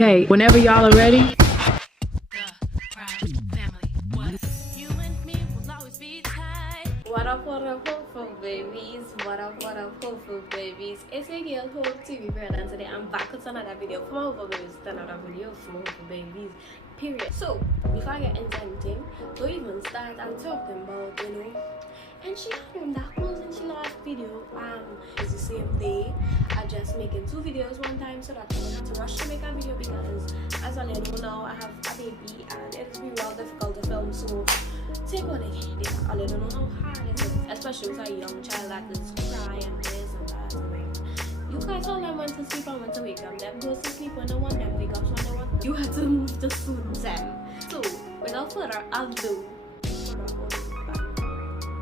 Okay, whenever y'all are ready. What up, hopeful babies? What up, hopeful babies? It's your girl, Hope TV Brand, and today I'm back with another video for hopeful babies. Another video for hopeful babies, period. So, before I get into anything, don't even start, I'm talking about, and she had on that clothes in she last video. It's the same day. I just making two videos one time so that I don't have to rush to make a video because, as I let you know, I have a baby and it's be real difficult to film. So take one again. I don't know how hard it is, especially with a young child that is crying and this and that. And you can't tell them when to sleep and when to wake up. Them goes to sleep when they want them, wake up when they want. You have to move to suit them. So without further ado,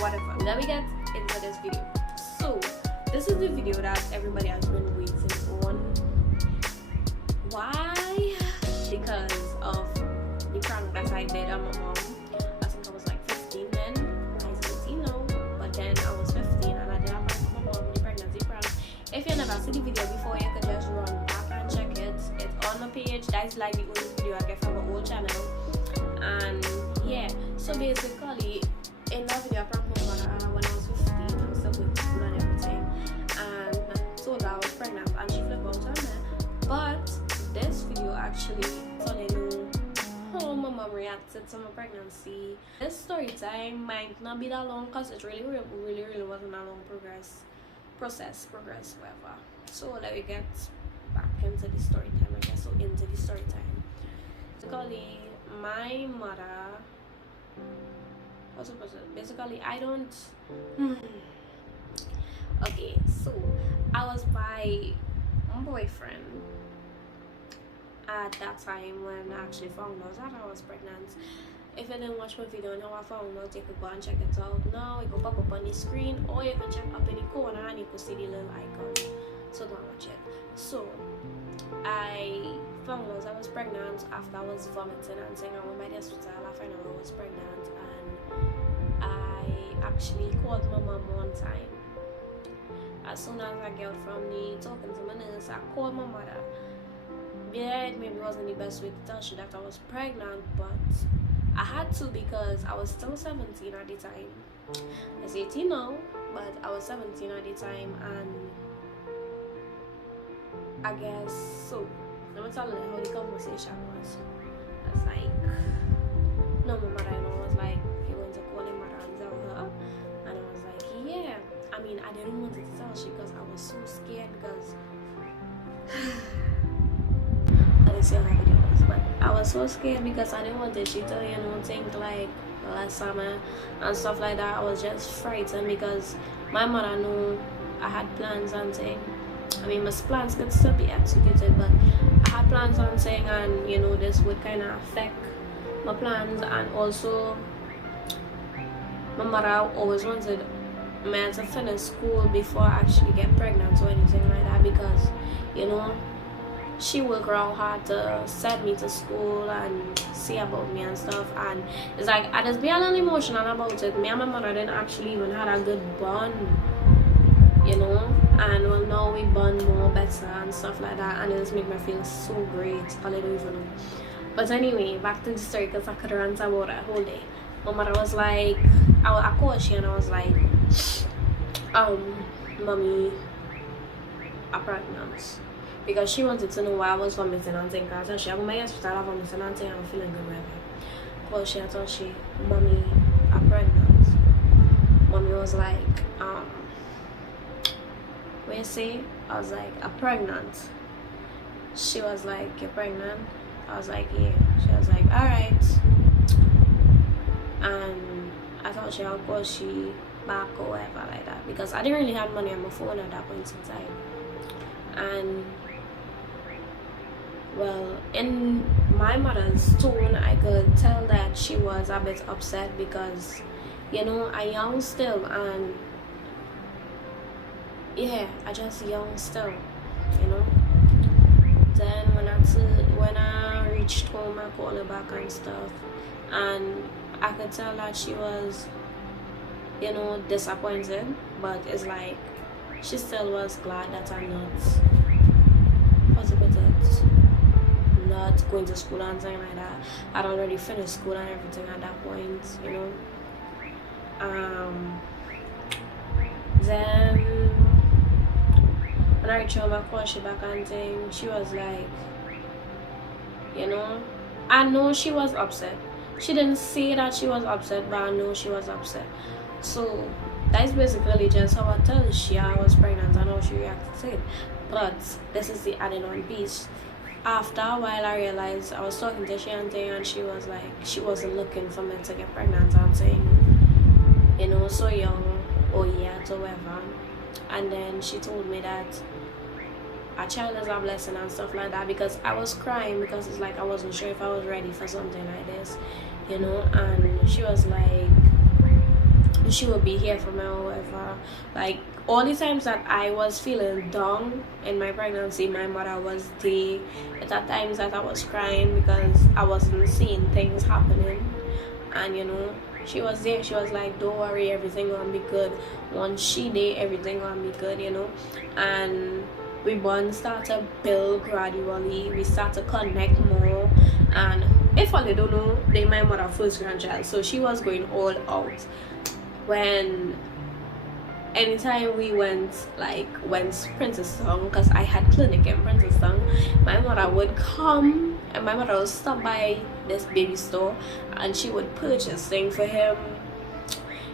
whatever, let me get into this video. So this is the video that everybody has been waiting on. Why? Because of the prank that I did on my mom. I think I was like 15 then. I was 18 now, but then I was 15 and I did a prank for my mom, the pregnancy prank. If you never seen the video before, you can just run back and check it. It's on my page. That's like the only video I get from my old channel. And yeah, so basically in that video I pranked my mother when I was 15. I was still with school and everything, and told her I was pregnant, and she flipped out on me. But this video actually told you how my mom reacted to my pregnancy. This story time might not be that long because it really wasn't a long process, whatever. So let me get back into the story time, I guess. So into the story time. Basically, my mother. Basically, I don't. Okay, so I was by my boyfriend at that time when I actually found out that I was pregnant. If you didn't watch my video and how I found out, you could go and check it out now. It will pop up on the screen, or you can check up in the corner and you can see the little icon. So don't watch it. So I found out I was pregnant after I was vomiting and saying I went by the hospital. I found out I was pregnant, and I actually called my mom one time. As soon as I got from the talking to my nurse, I called my mother. Yeah, it maybe wasn't the best way to tell her that I was pregnant, but I had to because I was still 17 at the time. I was 18 now, but I was 17 at the time, and I guess so. Let me tell you how the conversation was. I was like, no, my mother-in-law was like, he went to call him mother and tell her, and I was like, yeah. I mean, I didn't want to tell her because I was so scared because I didn't see how the video was, but I was so scared because I didn't want to cheat her, think like last summer and stuff like that. I was just frightened because my mother knew I had plans and things. I mean, my plans could still be executed, but I had plans on saying, and this would kind of affect my plans. And also, my mother always wanted me to finish school before I actually get pregnant or anything like that because, she worked real hard to send me to school and see about me and stuff. And it's like, I just be a little emotional about it. Me and my mother didn't actually even had a good bond, and well, now we bond more better and stuff like that, and it just make me feel so great. I don't even know. But anyway, back to the story because I could rant about it whole day. My mother was like, I called she and I was like, mommy, I'm pregnant. Because she wanted to know why I was vomiting and things. I told she, I'm going to my hospital, I'm vomiting and things, I'm feeling good, whatever. Called she, I told she, mommy, I'm pregnant. Mommy was like, what you say? I was like, I'm pregnant. She was like, you're pregnant? I was like, yeah. She was like, alright. And I thought she would call she back or whatever like that because I didn't really have money on my phone at that point in time. And well, in my mother's tone, I could tell that she was a bit upset because I young still, and yeah, I just young still, Then when I reached home, I called her back and stuff, and I could tell that she was, disappointed, but it's like she still was glad that I'm not, what's it, start going to school and something like that. I'd already finished school and everything at that point, you know. Then when I reached home, I called she back and thing. She was like, you know, I know she was upset. She didn't say that she was upset, but I know she was upset. So that's basically just how I told she I was pregnant and how she reacted to it. But this is the adding on piece. After a while, I realized I was talking to she and she was like, she wasn't looking for me to get pregnant and saying, you know, so young, oh yeah, or whatever. And then she told me that a child is a blessing and stuff like that, because I was crying because it's like I wasn't sure if I was ready for something like this, you know. And she was like, she would be here for me or whatever. Like all the times that I was feeling down in my pregnancy, my mother was there. At times that I was crying because I wasn't seeing things happening, and you know, she was there. She was like, don't worry, everything gonna be good. Once she did, everything gonna be good, you know. And we both start to build gradually. We start to connect more. And if all they don't know, they my mother first grandchild, so she was going all out. When anytime we went Princess Town, because I had clinic in Princess Town, my mother would come and my mother would stop by this baby store and she would purchase things for him.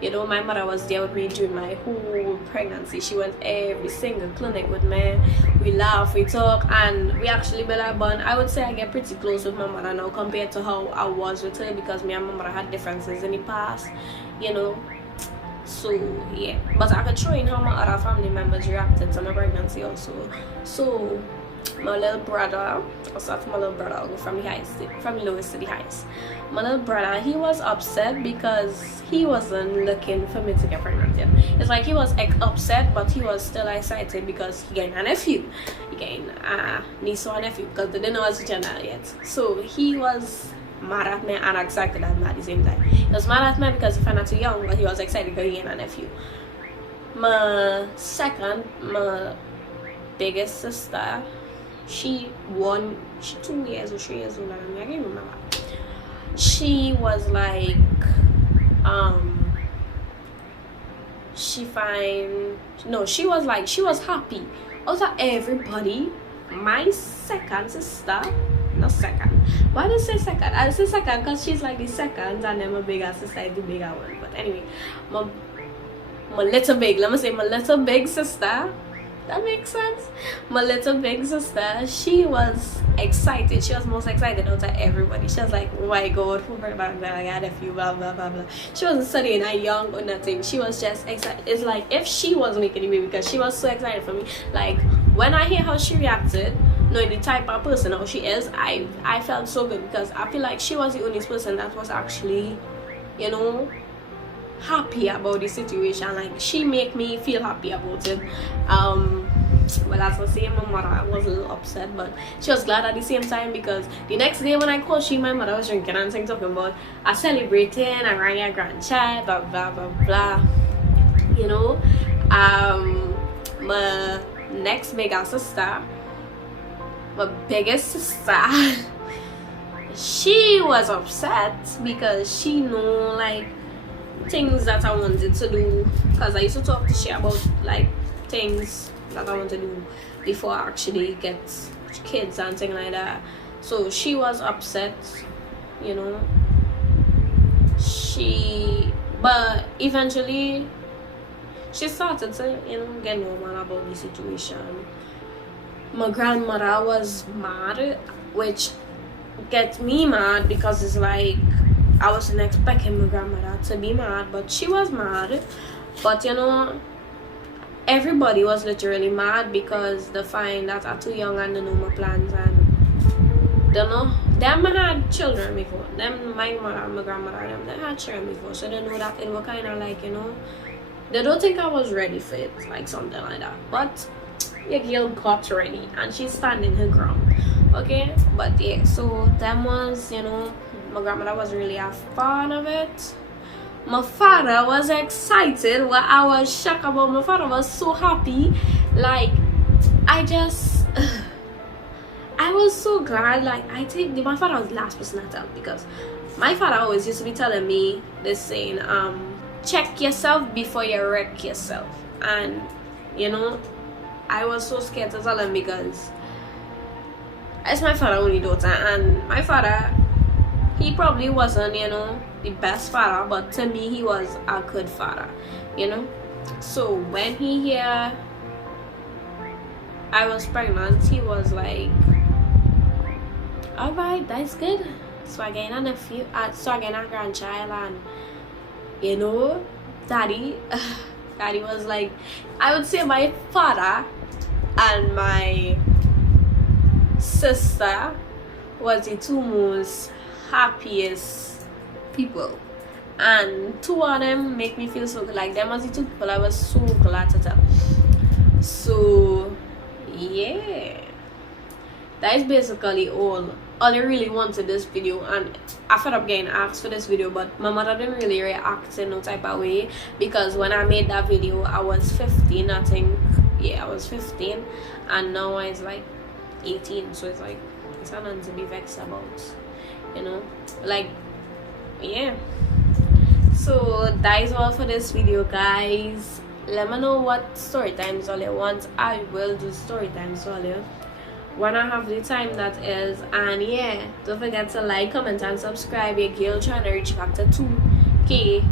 You know, my mother was there with me during my whole pregnancy. She went every single clinic with me. We laugh, we talk, and we actually build a bond. I would say I get pretty close with my mother now compared to how I was with her, because me and my mother had differences in the past, you know. So yeah, but I could show you how my other family members reacted to my pregnancy also. So my little brother, I'll start from my little brother, I'll go from the highest, from the lowest to the highest. My little brother, he was upset because he wasn't looking for me to get pregnant yet. It's like he was upset, but he was still excited because he gained a nephew. He gained a niece or a nephew, because they didn't know his gender yet. So he was mad at me and excited at me at the same time. He was mad at me because he found out too young, but he was excited because he gained a nephew. My biggest sister, she 2 years or 3 years older than me, I can't remember. She was like, she was happy. Out of everybody, my second sister, not second. Why do I say second? I say second because she's like the second, and then my bigger sister is the bigger one. But anyway, my little big, let me say my little big sister. That makes sense. My little big sister, she was excited. She was most excited out of everybody. She was like, oh my god, who heard about that? I got a few, blah blah blah blah. She wasn't studying that young or nothing. She was just excited. It's like if she was making the baby, because she was so excited for me. Like when I hear how she reacted, knowing the type of person how she is, I felt so good, because I feel like she was the only person that was actually, you know, happy about the situation. Like she make me feel happy about it. Well, as I say, my mother was a little upset, but she was glad at the same time, because the next day when I called, my mother was drinking and talking about a celebrating a grandchild, blah blah blah blah, you know. My next bigger sister, my biggest sister, she was upset because she knew like things that I wanted to do, because I used to talk to she about like things that I want to do before I actually get kids and things like that. So she was upset, you know. But eventually she started to, you know, get normal about the situation. My grandmother was mad, which gets me mad, because it's like I wasn't expecting my grandmother to be mad, but she was mad. But you know, everybody was literally mad because they find that I'm too young and they know my plans, and they know them had children before. Them, my mother and my grandmother, them, they had children before, so they know that it was kind of like, you know, they don't think I was ready for it, like something like that. But your girl got ready and she's standing her ground, okay? But yeah, so them was, you know, my grandmother wasn't really a fan of it. My father was excited. What I was shocked about, my father was so happy. Like I was so glad. Like, I think my father was the last person I tell, because my father always used to be telling me this saying, check yourself before you wreck yourself. And you know, I was so scared to tell him, because it's my father's only daughter, and my father, he probably wasn't, you know, the best father, but to me he was a good father, you know. So when he hear I was pregnant, he was like, alright, that's good. So I gain a nephew, so I gain a grandchild, and you know, daddy was like, I would say my father and my sister was the two most happiest people, and two of them make me feel so good. Like, them was the two people I was so glad to tell. So yeah, that is basically all I really wanted this video. And I fed up getting asked for this video, but my mother didn't really react in no type of way, because when I made that video I was 15, I think. Yeah, I was 15, and now I was like 18, so it's like, it's nothing to be vexed about, you know. Like, yeah. So that is all for this video, guys. Let me know what story times all you want. I will do story times all you when I have the time, that is. And yeah, don't forget to like, comment, and subscribe. Your girl trying to reach back to 2K,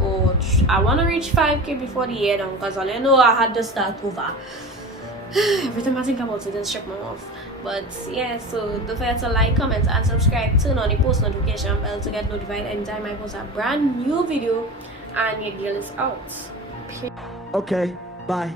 or I want to reach 5K before the year done, because all you know, I had to start over. Every time I think about it, just shake my mouth. But yeah, so don't forget to like, comment, and subscribe. Turn on the post notification bell to get notified anytime I post a brand new video. And your girl is out. Okay, bye.